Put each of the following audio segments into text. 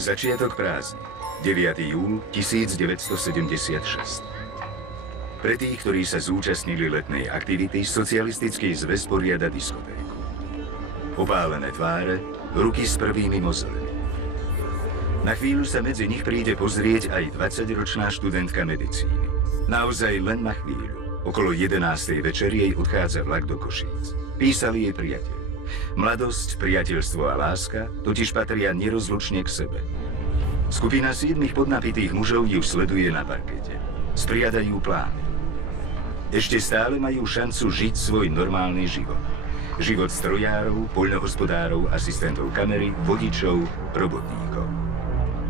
Začiatok prázdnin, 9. júl 1976. Pre tých, ktorí sa zúčastnili letnej aktivity, Socialistický zväz poriada diskotéku. Opálené tváre, ruky s prvými mozolemi. Na chvíľu sa medzi nich príde pozrieť aj 20-ročná študentka medicíny. Naozaj len na chvíľu. Okolo 11. večer jej odchádza vlak do Košíc. Písal jej priateľ. Mladosť, priateľstvo a láska totiž patria nerozlučne k sebe. Skupina 7 podnapitých mužov ju sleduje na parkete. Spriadajú plány. Ešte stále majú šancu žiť svoj normálny život. Život strojárov, poľnohospodárov, asistentov kamery, vodičov, robotníkov.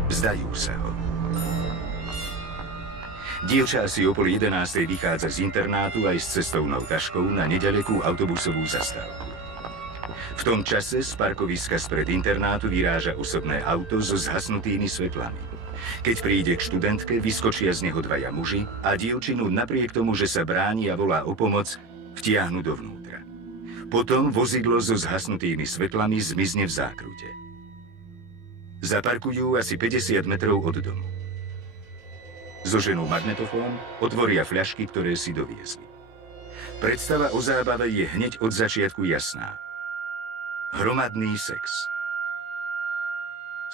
Vzdajú sa ho. Dievča asi o 10:30 vychádza z internátu aj s cestovnou taškou na neďalekú autobusovú zastávku. V tom čase z parkoviska spred internátu vyráža osobné auto so zhasnutými svetlami. Keď príde k študentke, vyskočia z neho dvaja muži a dievčinu napriek tomu, že sa bráni a volá o pomoc, vtiahnu dovnútra. Potom vozidlo so zhasnutými svetlami zmizne v zákrute. Zaparkujú asi 50 metrov od domu. Zoženú magnetofón, otvoria fľašky, ktoré si doviezli. Predstava o zábave je hneď od začiatku jasná. Hromadný sex.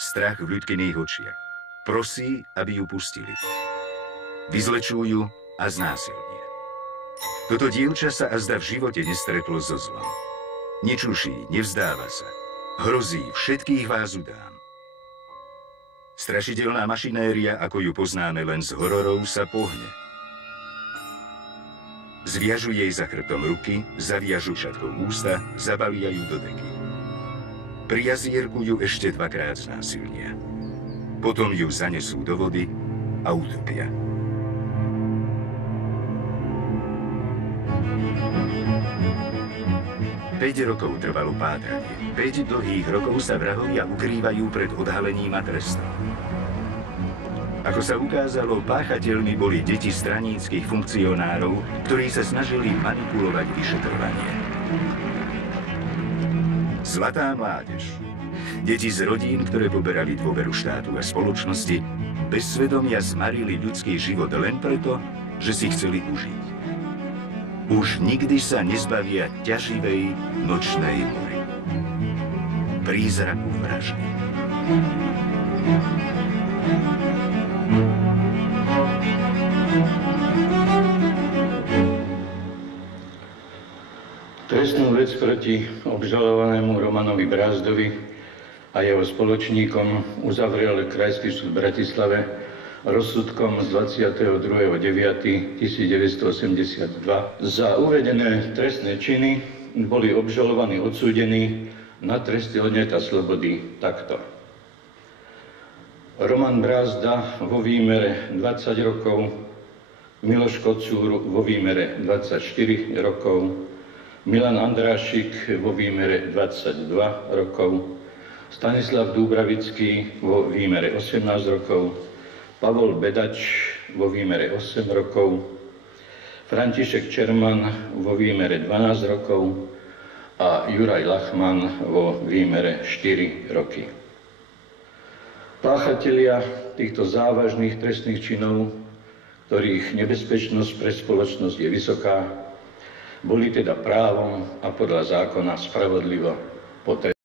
Strach v ľudkyných očiach. Prosí, aby ju pustili. Vyzlečujú a znásilnia. Toto dievča sa azda v živote nestretlo so zlom. Nečuší, nevzdáva sa. Hrozí, všetkých vás udám. Strašidelná mašinéria, ako ju poznáme len z hororov, sa pohne. Zviažu jej za chrbtom ruky, zaviažu šatkou ústa, zabalia ju do deky. Pri jazierku ju ešte dvakrát znásilnia. Potom ju zanesú do vody a utopia. Päť rokov trvalo pátranie. 5 dlhých rokov sa vrahovia ukrývajú pred odhalením a trestom. Ako sa ukázalo, páchateľmi boli deti straníckych funkcionárov, ktorí sa snažili manipulovať vyšetrovanie. Zlatá mládež. Deti z rodín, ktoré poberali dôveru štátu a spoločnosti, bez svedomia zmarili ľudský život len preto, že si chceli užiť. Už nikdy sa nezbavia ťaživej nočnej mory. Prízraku vraždy. Trestnú vec proti obžalovanému Romanovi Brázdovi a jeho spoločníkom uzavrel Krajský súd v Bratislave rozsudkom z 22.9.1982. Za uvedené trestné činy boli obžalovaní odsúdení na tresty odňatia slobody takto. Roman Brázda vo výmere 20 rokov, Miloš Kocúr vo výmere 24 rokov, Milan Andrášik vo výmere 22 rokov, Stanislav Dúbravický vo výmere 18 rokov, Pavol Bedač vo výmere 8 rokov, František Čerman vo výmere 12 rokov a Juraj Lachman vo výmere 4 roky. Páchatelia týchto závažných trestných činov, ktorých nebezpečnosť pre spoločnosť je vysoká, boli teda právom a podľa zákona spravodlivo potrestaní.